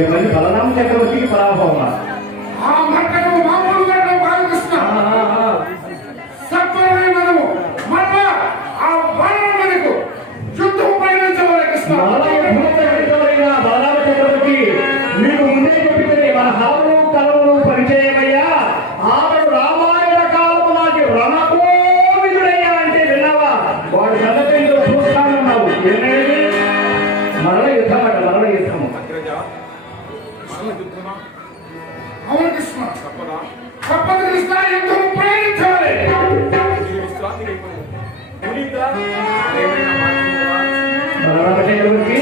ఏమని బలరామ చక్రవర్తికి పరాభవమా? ఆ మట్టను మామూలుగా బాలకృష్ణ సత్వరమే మనము మరలా ఆ వానరులకు యుద్ధం ప్రయాణించవాలి కృష్ణ. బలరామ చక్రవర్తి మీకు ముందే చెప్పింది మన హాలు కలవులు పరిచయమయ్యా. ఆమెడు రామాయణ కాలము నాటి రణకోవిదుడయ్యా అంటే విన్నావా? వాడు సంగతి చూస్తానన్నావు. మరణ యుద్ధం అట, మరణ యుద్ధము. అవును కృష్ణ, తప్పదు కృష్ణ, యుద్ధం ప్రయాణించాలి. బలరామ చక్రవర్తి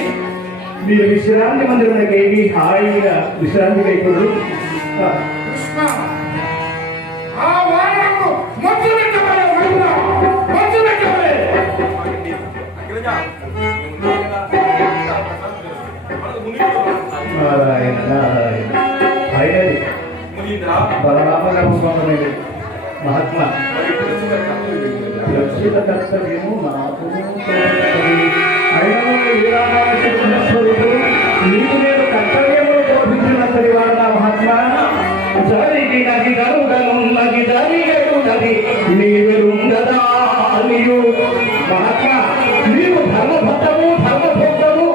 మీరు విశ్రాంతి మందిరానికి ఏమి హాయిగా విశ్రాంతి అయిపోదు. కృష్ణ, ఆ వానరులను మధ్య పెట్టవాలి, మధ్య పెట్టవాలి. నారాయణ నారాయణ అయినది బలరామస్వామి మహాత్మా రక్షిత కర్తవ్యము నాకు నీకు నేను కర్తవ్యములు బోధించినది వాడు నా మహాత్మా. జరిగి నది గరుగనున్నది జరిగనున్నది నీవెరుంగదా నీవు మహాత్మా. నీవు ధర్మభక్తము ధర్మభక్తము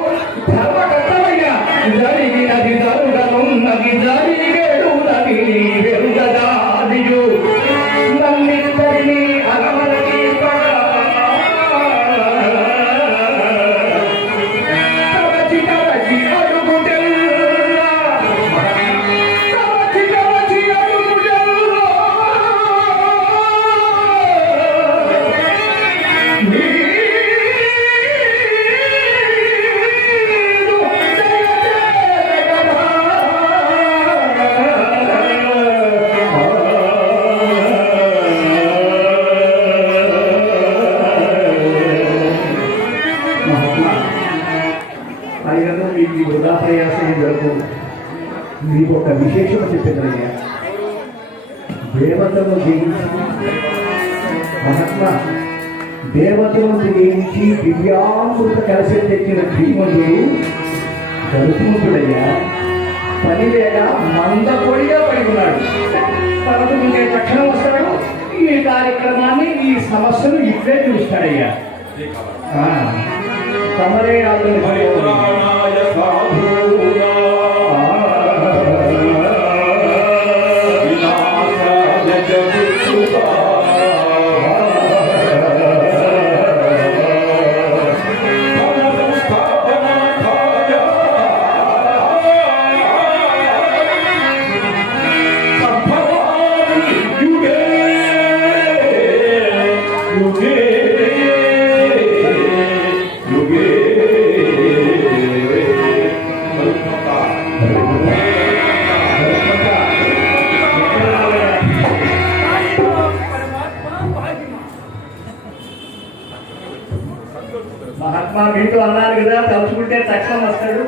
ధర్మకర్తమయ్యా. జరిగినది జరుగనున్నది జరిగేడున్నది నీవెరుగదా నీవు. నన్నిద్దరిని అలమలకి అయినను మీకు ఈ వృధా ప్రయాసం జరుపు. మీకు ఒక విశేషం చెప్పిందయ్యా. దేవతను జయించి మహాత్మ దేవతను జయించి దివ్యామృత కలిసి తెచ్చిన భీముడు గరుత్ముడయ్యా పని లేక మందపొడిగా పడి ఉన్నాడు. తనకు ముందే తక్షణం వస్తాడు. ఈ కార్యక్రమాన్ని ఈ సమస్యను ఇట్లే చూస్తాడయ్యా. తమరే మహాత్మా మీతో అన్నారు కదా, తలుచుకుంటే తక్షణం వస్తాడు.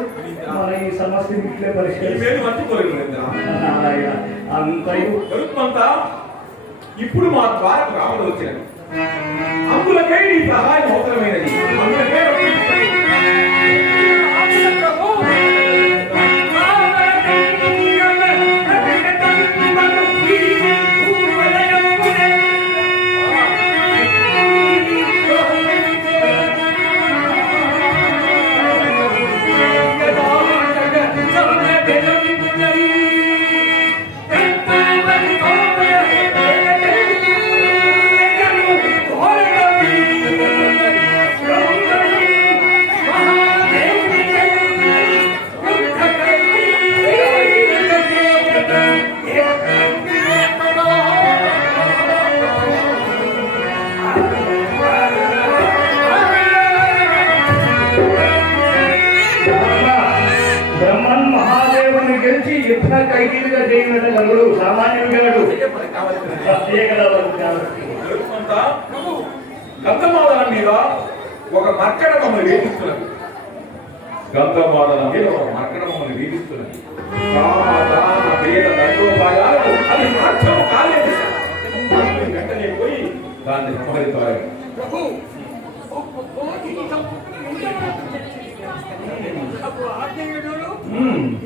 మన ఈ సమస్య ఇట్లే అంతా ఇప్పుడు మా ద్వారా రావడం వచ్చాను. అందులకే నీ సహాయం అవసరమైనది. అందులకే బ్రహ్మన్ మహాదేవుని గెలిచి యుద్ధ ఖైదీలుగా చేయగల గరుడు సామాన్యుడు గంధమాదన మీద ఒక మర్కడ మమ్మల్ని వేధిస్తున్నది. గంధమాదన మీద ఒక మర్కడ మమ్మల్ని వేధిస్తున్నది. దండోపాయాలను దాన్ని సంహరిస్తారు. ప్రభు ఆజ్ఞయుడు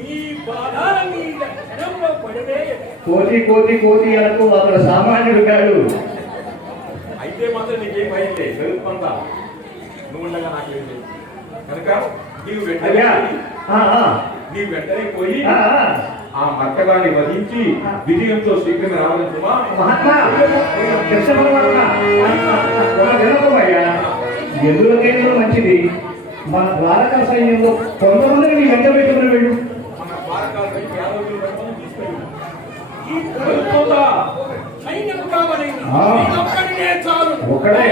ఈ బాధాల మీద క్షణంలో పడితే కోతి అనకు అతను సామాన్యుడు కాడు. అయితే మాత్రం నీకేం భయం లేదు, చదువుకుంటా నువ్వు ఉండగా నాకేం లేదు కనుక నీవు అయ్యా వెంటనే పోయి ఆ, ఆ. ఆ మట్టగాన్ని వధించి విజయంతో శీఘ్రమే రావడం సుమా. మహాత్మా కృష్ణ పరమాత్మ వినపమయ్యా, ఎదురుకైనా మంచిది. మన ద్వారకా సైన్యంలో కొంతమందిని నీ వెంట పెట్టుకుని వెళ్ళు. మన భారతాన్ని 50 రోజులు తీసుకెళ్ళి ఈ చదువుకుంటా సైన్యం కావాలని ఆ. ఒక్కడినే చాలు. ఒక్కడే